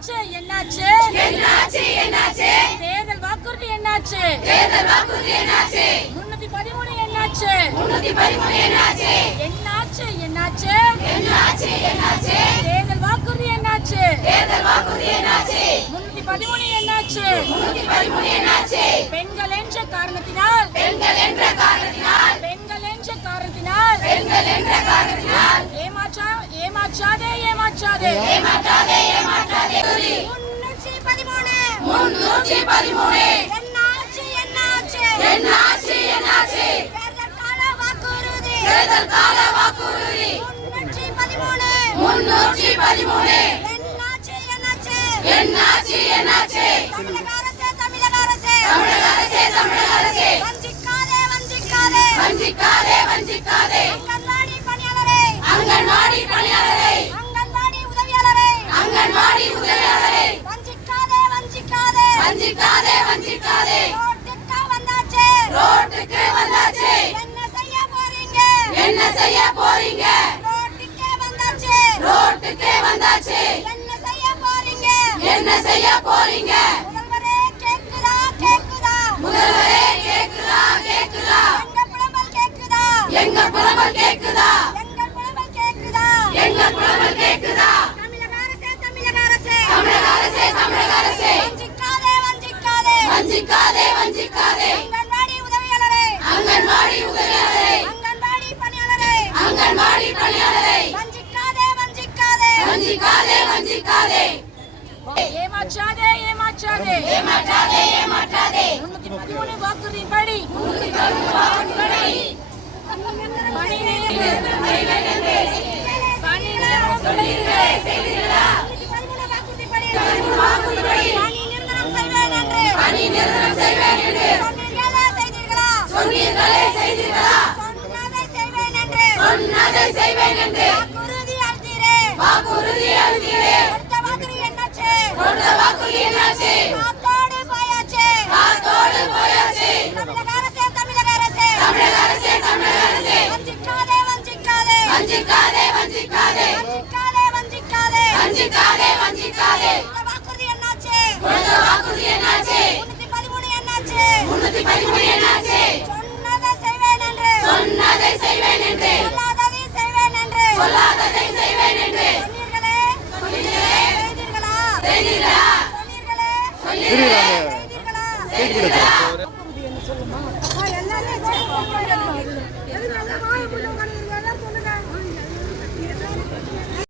என்னாச்சு என்னாச்சு என்னாச்சு என்னாச்சு தேர்தல் வாக்குறுதி என்னாச்சு தேர்தல் வாக்குறுதி என்னாச்சு 313 என்னாச்சு 313 என்னாச்சு என்னாச்சு என்னாச்சு என்னாச்சு என்னாச்சு தேர்தல் வாக்குறுதி என்னாச்சு தேர்தல் வாக்குறுதி என்னாச்சு 313 என்னாச்சு 313 என்னாச்சு பெண்கள் என்ற காரணத்தினால் பெண்கள் என்ற காரணத்தினால் பெண்கள் என்ற காரணத்தினால் பெண்கள் என்ற காரணத்தினால் ஏமாற்றாதே ஏமாற்றாதே ஏமாற்றாதே ஏமாற்றாதே 313 என்னாச்சு என்னாச்சு என்னாச்சு என்னாச்சு தேர்தல் கால வாக்குறுதி தேர்தல் கால வாக்குறுதி 313 என்னாச்சு என்னாச்சு என்னாச்சு என்னாச்சு தமிழக அரசே தமிழக அரசே தமிழக அரசே தமிழக அரசே வஞ்சிக்காதே வஞ்சிக்காதே வஞ்சிக்காதே வஞ்சிக்காதே அங்கன்வாடி பணியாளரே அங்கன்வாடி பணியாளரை அங்கன்வாடி உதவியாளரே அங்கன்வாடி உதவியாளரை வஞ்சிக்காதே வஞ்சிக்காதே வஞ்சிக்காதே வஞ்சிக்காதே ரோட்டுக்கு ரோட்டுக்கு வந்தாச்சு வந்தாச்சு என்ன செய்ய போறீங்க என்ன செய்ய போறீங்க ரோட்டுக்கே வந்தாச்சு ரோட்டுக்கு வந்தாச்சு என்ன செய்ய போறீங்க என்ன செய்ய போறீங்க முதல்வரே கேக்குதா கேக்குதா முதல்வரே கேக்குதா கேக்குதா எங்க புலம்பல் கேக்குதா எங்க புலம்பல் கேக்குதா எங்க புலம்பல் கேக்குதா எங்க புலம்பல் கேக்குதா தமிழக அரசே தமிழக அரசே தமிழக அரசே தமிழக அரசே வஞ்சிக்காதே வஞ்சிக்காதே வஞ்சிக்காதே வஞ்சிக்காதே அங்கன்வாடி உதவியாளரே அங்கன்வாடி உதவியாளரை அங்கன்வாடி பணியாளரே அங்கன்வாடி பணியாளரை வஞ்சிக்காதே வஞ்சிக்காதே வஞ்சிக்காதே வஞ்சிக்காதே ஏமாற்றாதே ஏமாற்றாதே ஏமாற்றாதே ஏமாற்றாதே 313 வாக்குறுதியின்படி பணி நியமனம் செய்தீர்களா? 313 வாக்குறுதியின்படி வாக்குறுதிப்படி பணி நிரந்தரம் செய்வேன் என்று பணி நிரந்தரம் செய்வேன் என்று சொன்னீர்களே செய்தீர்களா சொன்னீர்களே செய்தீர்களா? சொன்னதை செய்வேன் என்று சொன்னதை செய்வேன் என்று வாக்குறுதி அளித்தீரே வாக்குறுதி அளித்தீரே. கொடுத்த வாக்குறுதி என்னாச்சு கொடுத்த வாக்குறுதி என்னாச்சு? காத்தோடு போயாச்சு காத்தோடு போயாச்சு. தமிழக அரசே தமிழக அரசே தமிழக அரசே தமிழக அரசே வஞ்சிக்காதே வஞ்சிக்காதே வஞ்சிக்காதே வஞ்சிக்காதே வஞ்சிக்காதே வஞ்சிக்காதே வஞ்சிக்காதே வஞ்சிக்காதே கொடுத்த வாக்குறுதி என்னாச்சு கொடுத்த வாக்குறுதி என்னாச்சு? 313 என்னாச்சு 313 என்னாச்சு? சொன்னதை செய்வேன் என்று சொன்னதை செய்வேன் என்று சொல்லாததை செய்வேன் என்று சொல்லாததை செய்வேன் என்று சொன்னீர்களே செய்தீர்களா செய்தீர்களா? சொன்னீர்களே சொல்லுங்க. செய்தீர்களா செய்தீர்களா? வாக்குறுதி என்ன சொல்லுமா எல்லாமே